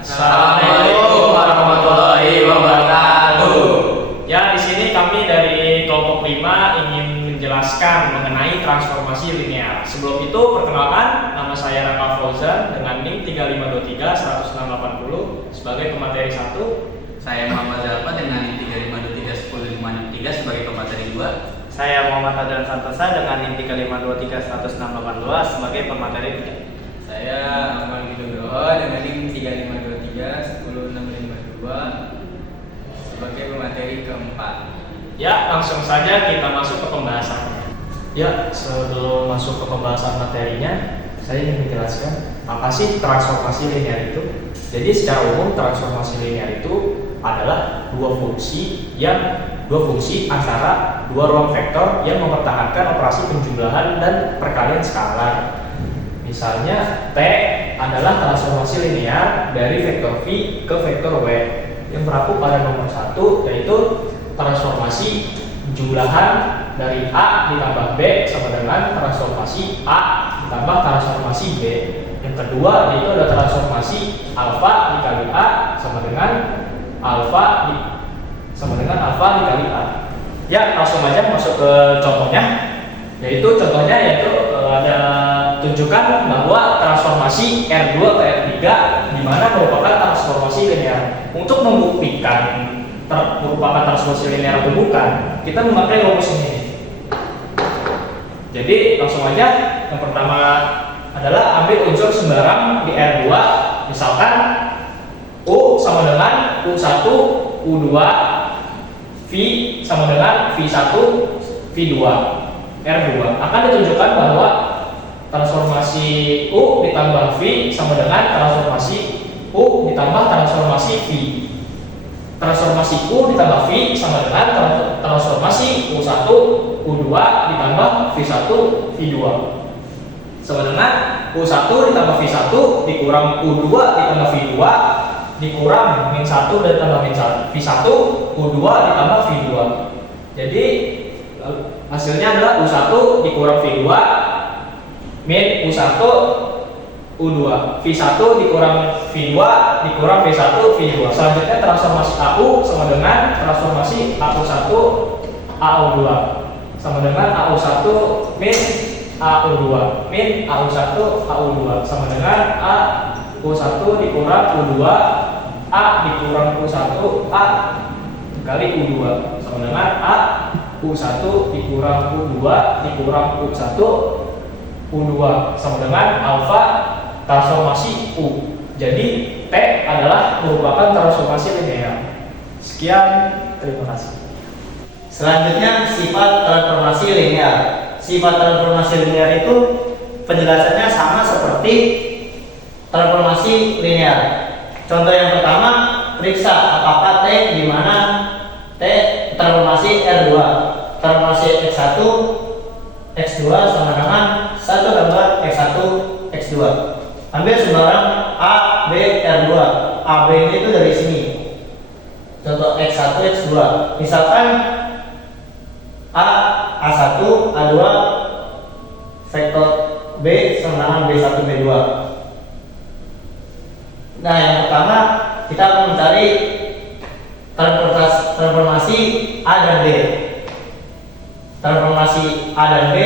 Assalamualaikum warahmatullahi wabarakatuh. Ya, di sini kami dari kelompok 5 ingin menjelaskan mengenai transformasi linear. Sebelum itu, perkenalkan, nama saya Raka Fauzan dengan NIM 3523-10680 sebagai pemateri 1. Saya Muhammad Zalfa dengan NIM 3523-10563 sebagai pemateri 2. Saya Muhammad Adnan Santosa dengan NIM 3523-10682 sebagai pemateri 3. Saya Amal Nugroho dengan NIM 3523-10652 sebagai pemateri keempat. Ya, langsung saja kita masuk ke pembahasannya. Ya, sebelum masuk ke pembahasan materinya, saya ingin menjelaskan apa sih transformasi linear itu. Jadi secara umum transformasi linear itu adalah dua fungsi antara dua ruang vektor yang mempertahankan operasi penjumlahan dan perkalian skalar. Misalnya T adalah transformasi linear dari vektor V ke vektor W yang berlaku pada nomor 1, yaitu transformasi jumlahan dari A ditambah B sama dengan transformasi A ditambah transformasi B. Yang kedua yaitu ada transformasi alfa dikali A sama dengan alfa dikali A. Ya, langsung aja masuk ke contohnya. Contohnya ada tunjukkan bahwa transformasi R2 ke R3 di mana merupakan transformasi linear. Untuk membuktikan merupakan transformasi linear atau bukan, kita memakai rumus ini. Jadi langsung aja, yang pertama adalah ambil unsur sembarang di R2, misalkan U sama dengan U1, U2, V sama dengan V1, V2, R2. Akan ditunjukkan bahwa transformasi U ditambah V sama dengan transformasi U ditambah transformasi V. Transformasi U ditambah V sama dengan transformasi U1, U2 ditambah V1, V2 sama dengan U1 ditambah V1 dikurang U2 ditambah V2 dikurang min 1 ditambah min 1 V1 U2 ditambah V2. Jadi hasilnya adalah U1 dikurang V2 min U1 U2, V1 dikurang V2 dikurang V1 V2. Selanjutnya transformasi AU sama dengan transformasi AU1 AU2 sama dengan AU1 min AU2 min AU1 AU2 sama dengan AU1 dikurang U2 A dikurang U1 A kali U2 sama dengan AU1 dikurang U2 dikurang U1 U2 sama dengan alfa transformasi U. Jadi T adalah merupakan transformasi linear. Sekian, terima kasih. Selanjutnya sifat transformasi linear. Sifat transformasi linear itu penjelasannya sama seperti transformasi linear. Contoh yang pertama, periksa apakah T di mana T transformasi R2. Transformasi X1 X2 sama dengan 1 tambah X1 X2. Ambil sembarang A, B, R2. A, B itu dari sini. Contoh X1 X2. Misalkan A, A1, A2 vektor B sama dengan B1 B2. Nah, yang pertama kita akan mencari transformasi A dan B. Transformasi A dan B,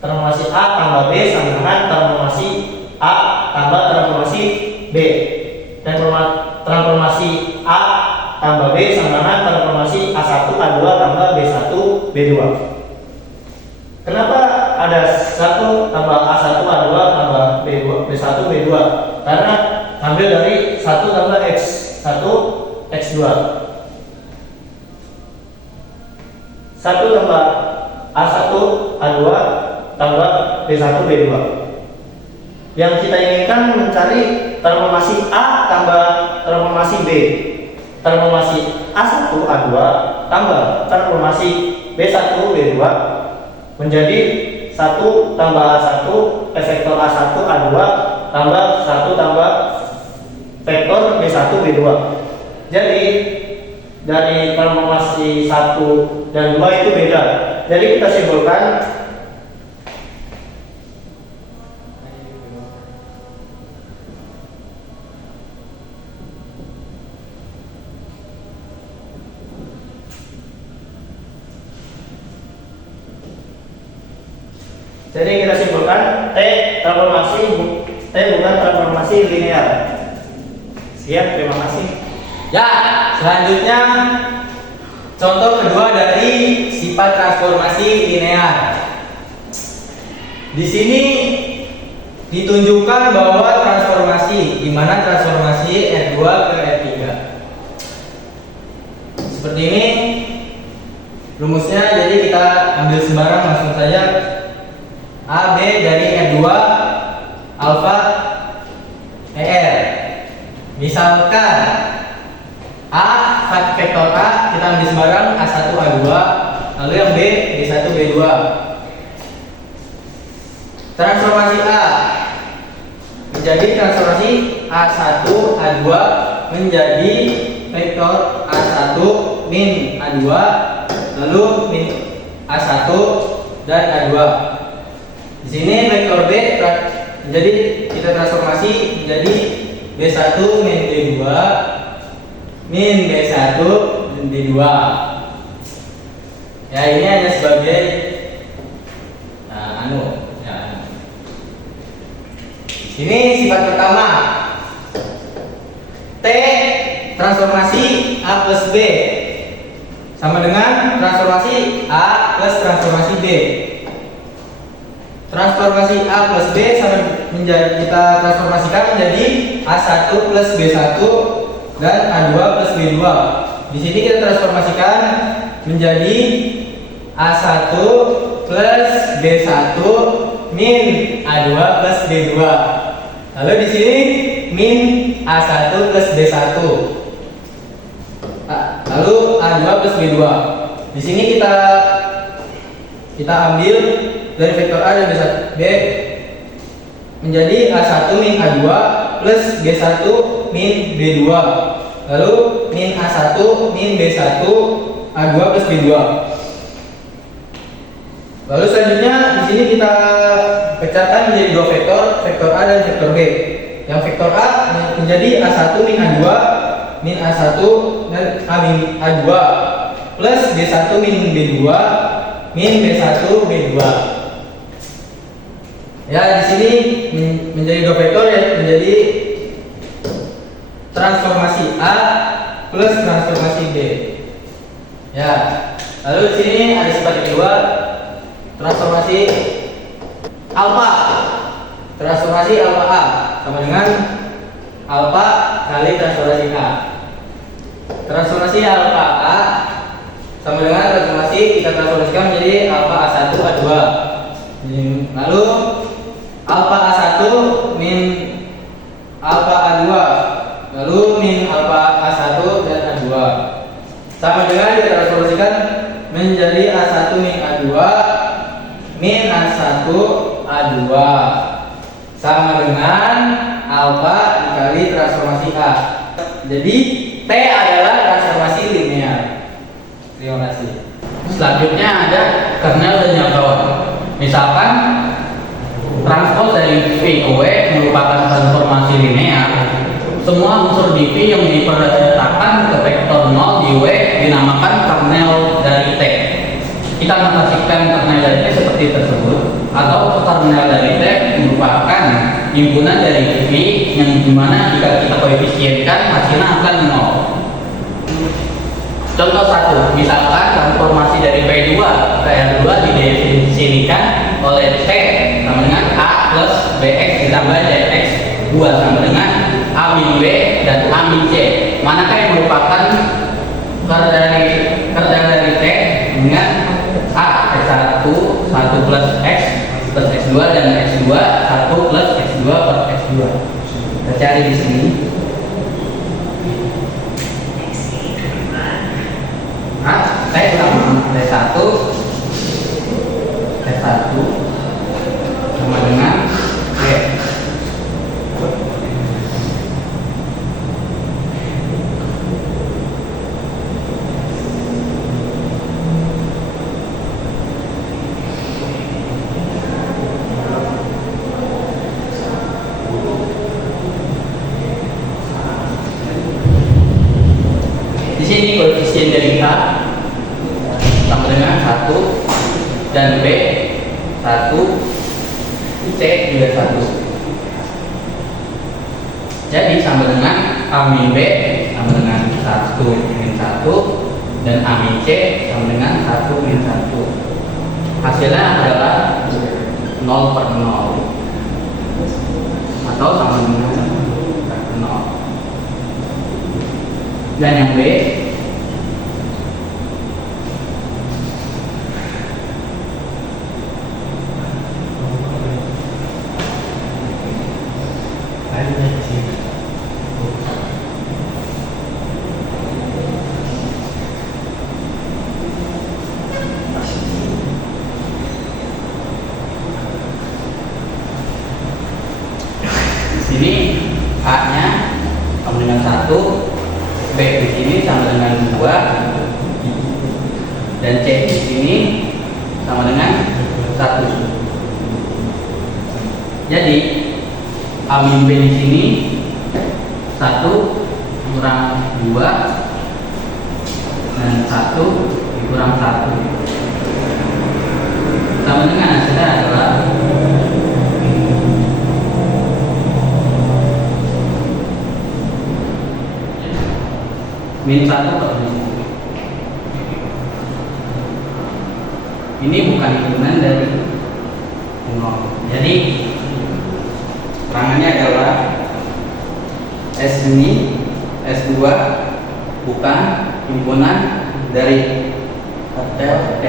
transformasi A tambah B sama dengan transformasi A tambah transformasi B. Dan transformasi A tambah B sama dengan transformasi A1 A2 tambah B1 B2. Kenapa ada 1 tambah A1 A2 tambah B1 B2? Karena ambil dari 1 tambah X1 X2. 1 tambah A1 A2 tambah B1 B2. Yang kita inginkan mencari transformasi A tambah transformasi B. Transformasi A1 A2 tambah transformasi B1 B2 menjadi 1 tambah A1 vektor A1 A2 tambah 1 tambah vektor B1 B2. Jadi dari transformasi 1 dan 2 itu beda. Jadi kita simpulkan Jadi kita simpulkan T bukan transformasi linear. Sekian, terima kasih. Ya, selanjutnya contoh kedua dari sifat transformasi linear. Di sini ditunjukkan bahwa transformasi, di mana transformasi R2 ke R3. Seperti ini rumusnya, jadi kita ambil sembarang langsung saja. A B dari R2 alfa ER. Misalkan A vektor A kita ambil sembarang A1 A2, lalu yang B B1 B2. Transformasi A menjadi transformasi A1 A2 menjadi vektor A1 min A2 lalu min A1 dan A2. Di sini vektor B jadi kita transformasi menjadi B1 min B2 min B1 min B2. Ya, ini hanya sebagai ini sifat pertama. T transformasi A plus B sama dengan transformasi A plus transformasi B. Transformasi A plus B sama menjadi kita transformasikan menjadi A1 plus B1 dan A2 plus B2. Di sini kita transformasikan menjadi A1 plus B1 min A2 plus B2. Lalu di sini min A1 plus B1. Lalu A2 plus B2. Di sini kita ambil dari vektor A dan B menjadi A1 min A2 plus B1 min B2. Lalu min A1 min B1 A2 plus B2. Lalu selanjutnya di sini kita pecahkan menjadi dua vektor, vektor A dan vektor B. Yang vektor A menjadi A1 min A2 min A1 dan A min A2 plus B1 min B2 min B1 B2. Ya, di sini menjadi dua vektor ya, menjadi transformasi A plus transformasi B. Ya. Lalu di sini ada sifat kedua, transformasi alfa. Transformasi alfa A sama dengan alfa kali transformasi A. Transformasi alfa A sama dengan transformasi kita transformasikan menjadi alfa A1 A2. Lalu alfa A1 min alfa A2 lalu min alfa A1 dan A2 sama dengan kita transformasikan menjadi A1 min A2 min A1 A2 sama dengan alfa dikali transformasi A. Jadi T adalah transformasi linear. Terima kasih. Selanjutnya ada kernel dan jangkauan. Misalkan transpose dari V ke W merupakan transformasi linear. Semua unsur di V yang diperletakkan ke vektor 0 di W dinamakan kernel dari T. Kita notasikan kernel dari T seperti tersebut, atau kernel dari T merupakan himpunan dari V yang dimana jika kita koefisienkan hasilnya akan 0. Contoh 1, misalkan transformasi dari P2 ke R2 didefinisikan oleh T sama dengan A plus BX ditambah DX 2 sama dengan A min B dan A min C. Manakah yang merupakan kernel dari T dengan A X1 1 plus X plus X2 dan X2 1 plus X2 per X2. Kita cari di sini. T sama T1 sama dengan T. Di sini koefisien dari A sama dengan 1 dan B 1 C juga 1. Jadi sama dengan A min B sama dengan 1 min 1 dan A min C sama dengan 1 min 1. Hasilnya adalah 0/0 atau sama dengan 0. Dan yang B di sini A-nya sama dengan 1, B di sini sama dengan 2, dan C di sini sama dengan 1. Jadi A min B di sini 1 kurang 2 dan 1 dikurang 1 sama dengan hasilnya adalah min 1/1. Ini bukan hitungan dari 0. Jadi terangannya adalah S ini S2 bukan himpunan dari hotel T.